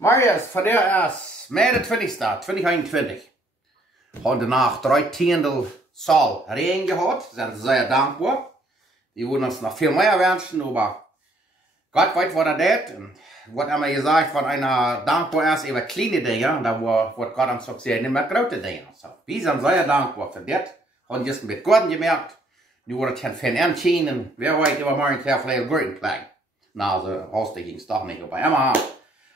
Marius, vandaag is mei de 20ste, 2021. Hadden nach 3 tiendel Saal Regen gehad. Zijn zeer dankbaar. Die würden uns noch viel mehr wünschen, aber Gott weiß, was deed. Wordt immer gesagt, von einer dankbaar ist über kleine Dinge, da wird Gott am Success nicht mehr große Dinge. So, wir sind sehr dankbar für das. Haben just mit Gott gemerkt. Nu wordt het geen entschieden. Wer weet, über morgen keer vielleicht Gurten plagen. Nou, so hastig ging es doch nicht, aber immer.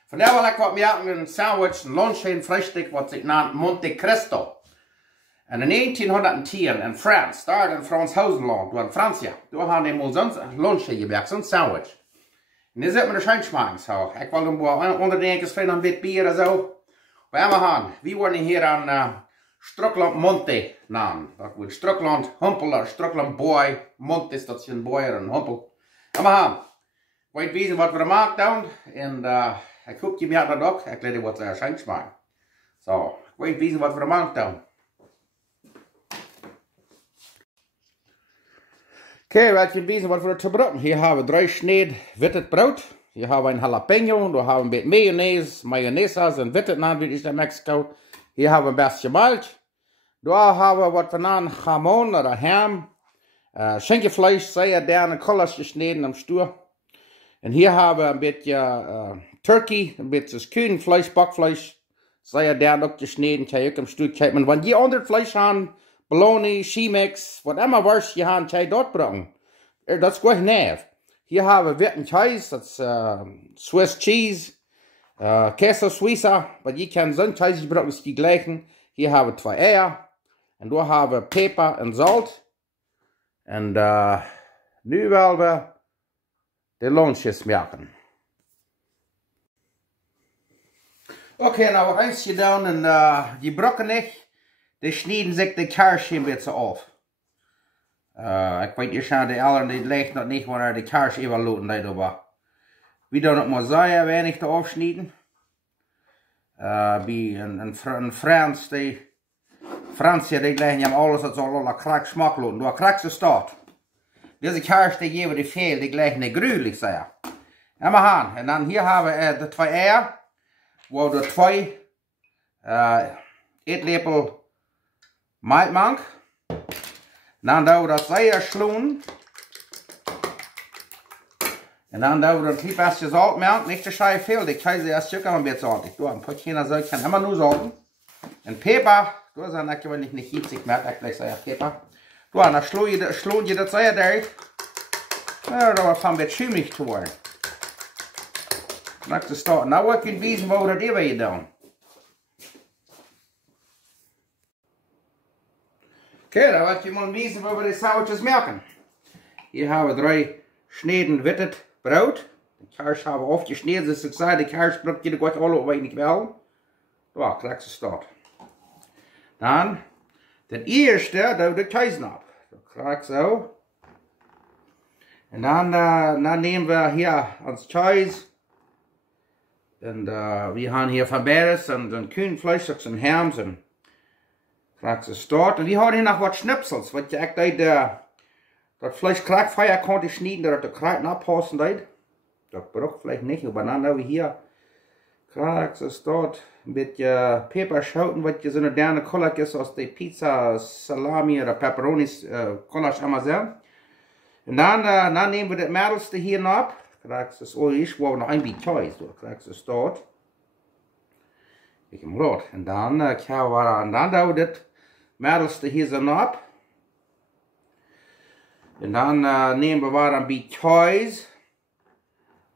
Von der will ich was merken, ein Sandwich, ein Lunch, ein Frühstück, was sich nennt Monte Cristo. En in 1910 in France, daar in Franshausenland, in Frankreich, daar haben die mal zo'n lunchje gewerkt, zo'n sandwich. En die zit me de schijnsmaken zo. Ik wil hem wel onderdenken, van een wit bier en zo. Maar we gaan, we worden hier aan Schtrucklaunt Monte naam. Dat wordt Schtrucklaunt Humpel, Schtrucklaunt Boy, Monte is dat zijn boy en Humpel. En we gaan, weet weten wat we er maken doen. En ik hoop je merkt dat ook. Ik laat je wat schijnsmaken. Zo, ik weet weten wat we er maken doen. Okay, wat je weten wat we er te broden. Hier hebben we 3 sneden wittet brood. Hier hebben we een jalapeno. Daar hebben we een beetje mayonaise en wittet naam, wie is in Mexico. Hier hebben we een beetje melk. Daar hebben we wat we naam jamon of ham. Schinkenfleisch, zeer derne kollers gesneden am stoer. En hier hebben we een beetje turkey, een beetje kühnenfleisch, bakfleisch. Zeer derne ook gesneden, kijk ook am stoer. Kijk, maar wanneer die andere vlees hebben, bologna, Chimex, wat immer was je hebt, kan je dat brengen. Dat is goed neef. Hier hebben we witte kaas, dat is Swiss cheese, queso suiza, wat je kan zo'n kaas gebruiken, is die gleichen. Hier hebben we 2 eier. En daar hebben we peper en zout. En nu willen we de lunches maken. Oké, nou wat eens gedaan en die brokken niet. Die snijden zich de kaarsje een beetje af. Ik weet niet, de anderen die ligt nog niet waar de kaars even loten deed, maar we doen het maar zeer weinig te afsnijden. In Frans, die Fransen die leggen hem alles dat zal al krak smak loten. Door krak ze staat. Deze kaars die geven die veel, die leggen die gruwelijk zeer. En we gaan. En dan hier hebben we de 2 eier. Waar we 2 eetlepel Maitmank. Dan doen we dat zeer sloen. En dan doen we dat een beetje zout melk. Niet te schijf veel. Die krijgen ze stuk een beetje zout. Ik doe een potje naar zo. Ik kan immer nur zouten. En peper. Doe zijn dat je niet hitzig merkt. Ik leg zeer peper. Doe dan sloen je dat zeer durch. Nou, dat wordt van een beetje schuimig te worden. Dan te starten. Nou wil ik je wijzen waar we dat even je doen. Okay, dan wil ik je maar wijzen waar we de sandwiches maken. Hier hebben we 3 sneden wittet brood. De kaars hebben we afgesneden, dus ik zei, de kaars brood je goed alle weinig wel. Daar, krijg ze staat. Dan, de eerste, doen we de kaas op. Dat krijg zo. En dan nemen we hier ons kaas. En we gaan hier van beres en kühnenfleisch, ook zijn hams en krijg ze staat. En we hadden hier nog wat schnipsels, wat je echt deed, dat vlees krijg feier kon je snijden, dat de kruiden oppassen deed. Dat braucht vielleicht niet, maar dan hebben we hier, krijg ze staat, een beetje peperschoten, wat je zo'n derne kolak is, als de pizza, salami of pepperonis kolak allemaal zijn. En dan nemen we het middelste hier op. Krijg ze zo is, waar we nog een beetje kaas doen. Krijg ze staat. Ik heb hem laat. En dan doen we dit middelste hier zo op. En dan nemen we waar een beetje kaas.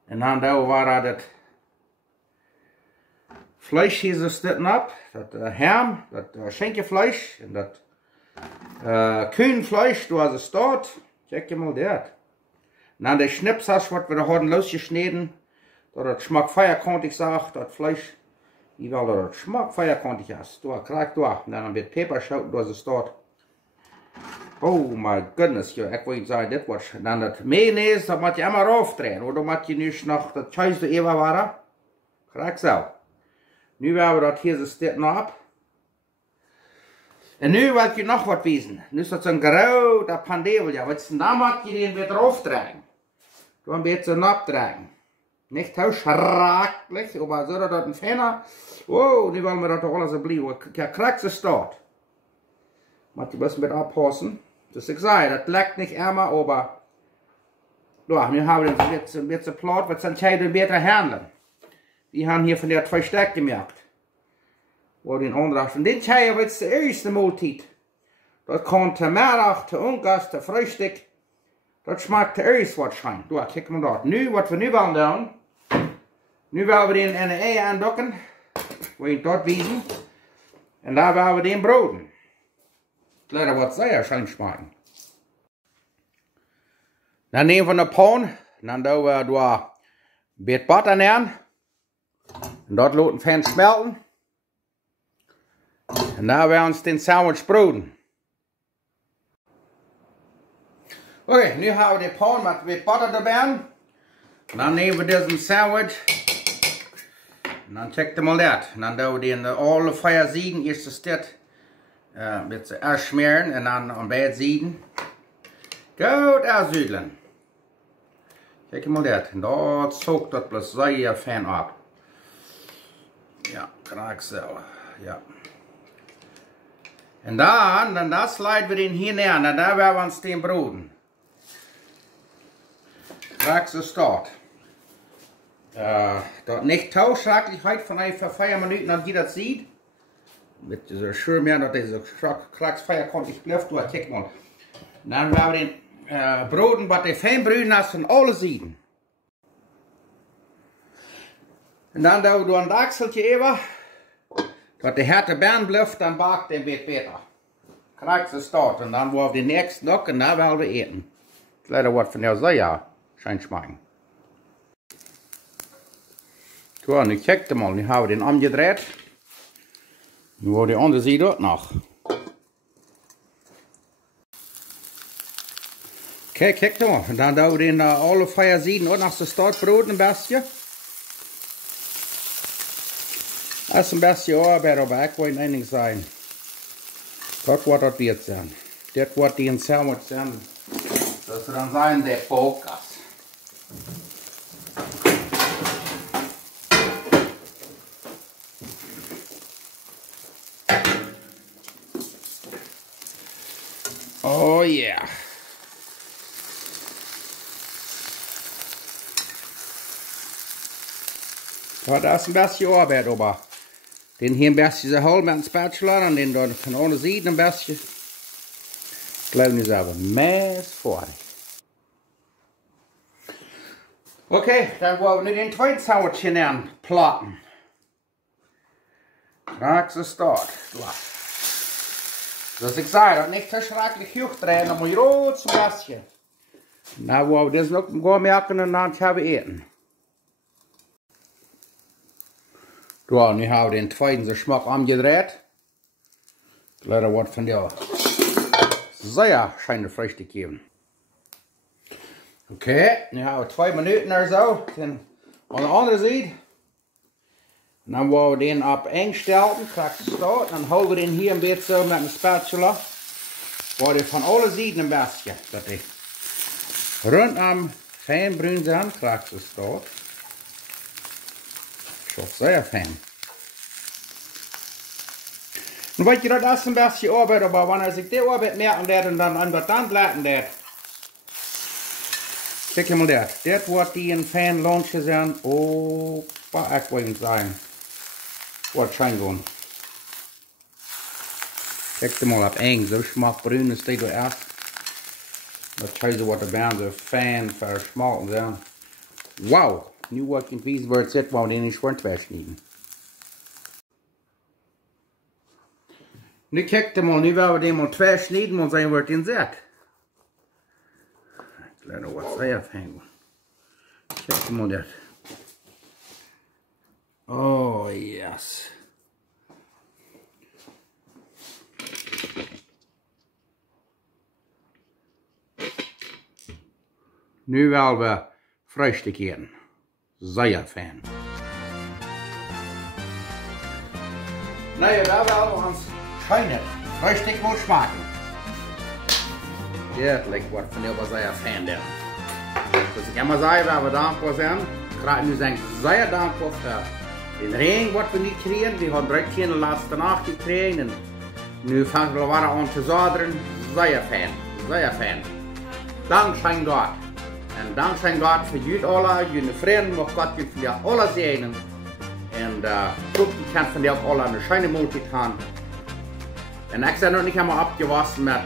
En dan doen we waar dat vlees hier zo zitten op. Dat ham, dat schinkenfleisch. En dat kühnenfleisch, daar ze staat. Kijk je mal dat. En dan de schnipsels wat we er hadden losgesneden. Dat het smaak feierkantig zag, dat vlees. Die wil dat het smaak feierkantig is. Daar krijg je daar. En dan een beetje peperschoten, daar ze staat. Oh my goodness, joh. Ik wil je zeggen, dit wordt. En dan dat mayonaise, dat moet je helemaal afdrehen. Of dan moet je nu nog dat kaas er even waren. Krijg zo. Nu hebben we dat hier zo zitten op. En nu wil ik je nog wat wijzen. Nu is dat zo'n grote pandevel. Ja. Wat is dan moet je den weer afdragen. Doe een beetje opdragen. Nicht so schrecklich, aber so, dass das ein Fenner, oh, die wollen wir das doch alles so bleiben. Ja, kriegst du Start. Muss ich ein bisschen mit abpassen. Das ist ich sage, das leckt nicht immer, aber, ja, wir haben jetzt ein bisschen Plaut, was dann scheiden besser handeln. Wir haben hier von der 2 Stück gemerkt. Wo den anderen, und den scheiden wir jetzt die erste Mahlzeit. Das kommt der Mittag, der Ungas, der Frühstück. Das schmeckt der erste wahrscheinlich. Du, guck mal dort. Nu, was wir nu wollen doen. Nu wollen wir den in de Eier aandokken. Wil je dort wiesen. Und da wollen wir den broden. Leider wat sehr schön schmecken. Dann nehmen wir eine Pan. Dann tun wir da ein bisschen Butter rein. Und dort lassen wir schmelzen. Und dann werden wir uns den Sandwich broden. Okay, nu haben wir die Pan mit Butter dabei. Dann nehmen wir diesen Sandwich. Und dann checkt ihr mal das. Und dann tun wir den alle 4 Seiten. Erst das ein bisschen ausschmieren und dann an beide Seiten gut aussüdeln. Check mal das. Und da zog das bloß sehr fein ab. Ja, gerade so. Ja. Und dann das leiten wir den hier näher. Und dann werden wir uns den broden. Gerade so start. Dort nicht Tauschschrecklichkeit von für 4 Minuten, dann jeder das sieht. Mit dieser schön mehr, dass diese Kraxfeier kommt, ich bleib, du check mal. Dann werden wir den broden, was der fein brühen hast von alle Seiten. Und dann da du ein Achselchen über, dass der harte Bern bleibt, dann backt den wird besser. Krax ist dort und dann wollen wir den nächsten noch und dann werden wir eten. Leider was von der sehr scheint schmecken. So, und ich checkte mal, ich habe den angedreht. Nu wordt die andere Seite ook nog. Kijk, kijk dan. En dan doen we in alle 4 Seiten ook nog zo startbrood een beetje. Dat is een beetje arbeid op, ik wil een ding zijn. Dat wordt dat weer zijn. Dit wordt die een sandwich zijn. Dat ze dan zijn de focus. Oh yeah. Ja, da ist ein bisschen Arbeit, aber den hier ein bisschen so holen mit dem Spatula und den dort von ohne Seiten ein bisschen. Glauben ist aber mehr fertig. Okay, dann wollen wir den zweiten Sandwich hier platten. Krax ist dort. Dus ik zei dat niet zo schrikkelijk hoog draaien, dan moet je rood zo'n beetje. Nou, wollen we das nog gaan merken en dan gaan we eten. Ja, nu hebben we den tweeden so Schmack angedreht. Leider wird von der sehr schöne Früchte geben. Okay, nu haben wir 2 Minuten oder so. Dann an der anderen Seite. Und dann wollen wir den ab eng stellen, dann holen wir den hier ein bisschen mit dem Spatula. Wo die von alle Seiten ein bisschen, dass die rund am fein brün sind, kriegst du es dort. Schon sehr fein. Und weil ich das ein bisschen Arbeit, aber wenn sich die Arbeit merken wird und dann an das Land leiten wird, check mal das. Das wird die in fein Lonche sein. Oh, was ich will sagen. Wat zijn gewoon. Kijk er maar op eng, zo smaakt bruin is dit erg. Dat schijnt wat de baan zo fijn versmalten zijn. Wauw, nu wat ik in wijze waar het zit, wou die in zwart wegschneiden. Nu kijk er maar, nu willen we die maar 2 snijden, want dan wordt die zet. Laat er wat zeer afhangen. Kijk er maar dat. Oh, yes. Nu willen we Frühstück eten. Sehr fan. Nou ja, daar willen we ons schönes Frühstück mal schmecken. Ja, het lijkt wat van heel veel fan daar. Dus ik kan maar zeggen, waar we dankbaar zijn. Nu zijn sehr dankbaar voor den Regen, wat we niet kregen. We hebben 13 de laatste nacht gekregen. En nu fangen we weer aan te zaderen. Sehr fijn, sehr fijn. Dankzij God. En dankzij God voor jullie alle, jullie vrienden, mag God jullie vandaag alle zegenen. En ook ik kan vandaag alle een schöne Monte gaan. En ik ben nog niet helemaal abgewassen met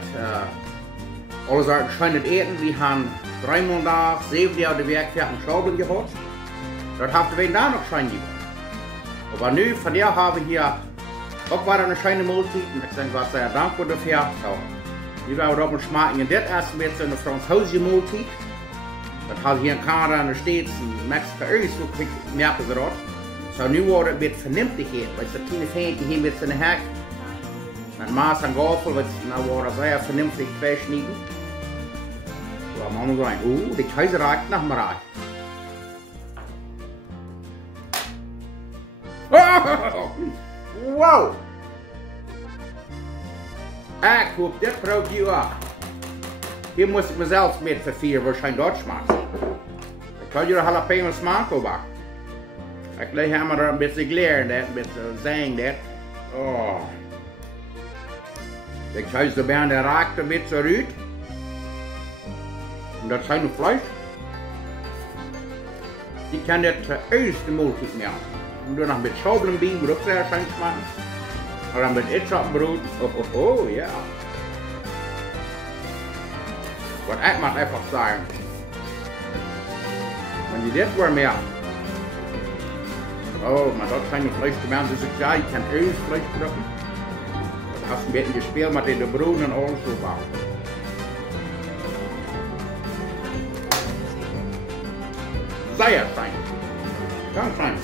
alle soorten schönen eten. We hebben 3 Monate, 7 Jahre de werkfertigen Schrauben gehad. Dat hebben we daar nog schön gemacht. Aber nu, von der haben wir hier auch wieder eine schöne Multi. Und ich bin Gott sehr dankbar dafür. So, wir werden auch schmecken. Und das essen wir jetzt eine französische Multi. Das hat hier in Kanada, in den States, in Mexiko, so merken sie das. So, nu wordt het weer vernünftig hier. Weil es kleine Fähnchen hier mit so einer Hack. Mit Maß an Gabel, weil es nu wordt sehr vernünftig verschnitten. So, machen wir rein. Die Käse reicht nach mir rein. Wow! Ik hoop dit probeer je ook. Hier muss ich mir selbst mit verfehlen, wahrscheinlich dort schmecken. Ich kann dir Jalapeno smaken, aber ich gleich haben wir ein bisschen gelernt, ein bisschen sagen, das. Oh. Ich weiß, der Bär, der ragt ein bisschen rüht. Und das ist noch Fleisch. Ich kann das erste Multi mehr. Und dann noch mit Schaublenbienen, wird auch sehr schön schmecken. Oder mit Etschappenbrot. Oh, ja. Was ich mal einfach sagen. Wenn die das wohl mehr. Oh, man hat keine Fleisch gemacht, das ist klar, ich kann Fleisch drücken. Da hast du ein bisschen gespielt mit den Brot und alles so war. Sehr fein. Ganz fein.